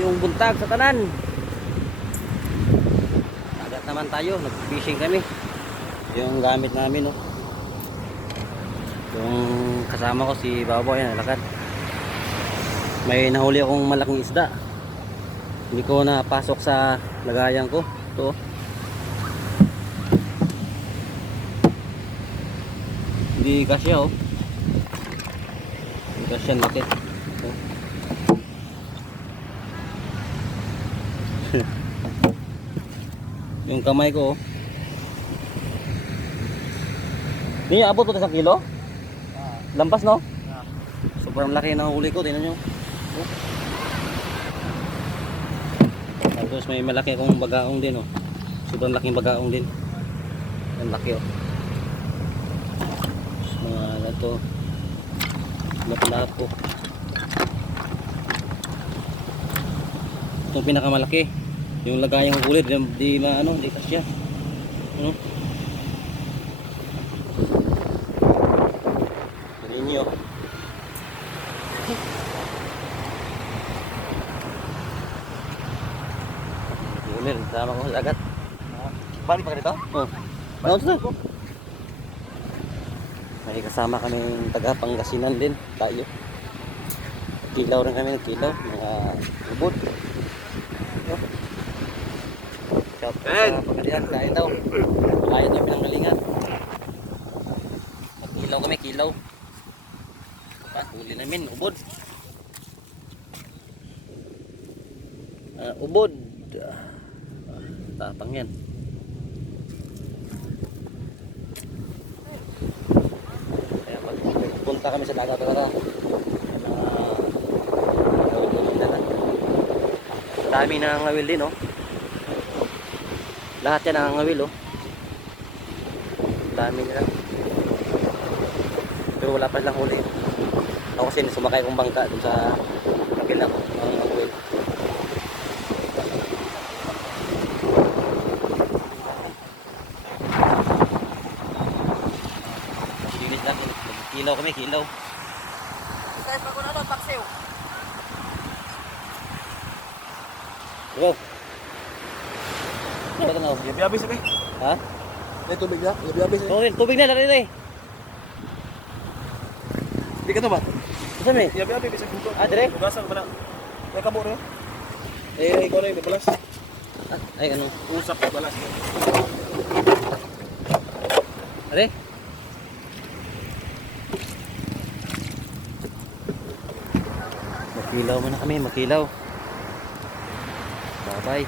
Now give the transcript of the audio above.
yung buntag sa tanan. Dagat naman tayo, nag-fishing kami. Yung gamit namin, no. Yung kasama ko si Baboy, nalakad. May nahuli akong malaking isda. Hindi ko napasok sa lagayan ko. Ito. Hindi kasya, oh. Hindi kasya, laki. Ito. Yung kamay ko, oh. Hindi abot ko 1 kilo? Lampas, no? Sobrang laki ng huli ko, tingnan nyo. Oh. Tapos may malaki akong bagaong din, oh. Sobrang laking bagaong din. Ang laki, oh. Tapos mga gato. Lapo-lapo. Itong pinakamalaki. Yung lagayang huli, di maano, di kasya. Ano? Ninyo. Yun, sama ko sa dagat. Balik pa ka dito? Oh. Ano to? May kasama kaming taga Pangasinan din, tayo. Kilaw rin kami, nagkilaw, mga ubod. Shout out sa Pagadian, kain daw. Ayaw niya pinanggalingan. Nagkilaw kami, kilaw. Huli namin, ubod. Ubod. Tapang yan. Kaya pagpunta kami sa dagat talaga. Dami nangangawil din, oh. Lahat yan nangangawil, oh. Dami nila. Pero wala pa silang huli. Ako kasi sumakay kong bangka dun sa kabila ko. Nangangawil. Sinis natin. Kilaw kami, kilaw. Kahit pa ko na doon, paksiw. Go. Ano ba ito na? Yabi-yabi sabi. Ha? May tubig na? Yabi-yabi sabi. Tubig na, lari na eh. Di ka to ba? Saan eh? Yabi-yabi, bisa kunto. Dire? Ugasan ko na. May kabo rin. Eh, ikaw na yung balas. Ay, ano? Usap na balas. Are? Makilaw man na kami, makilaw. Bye-bye.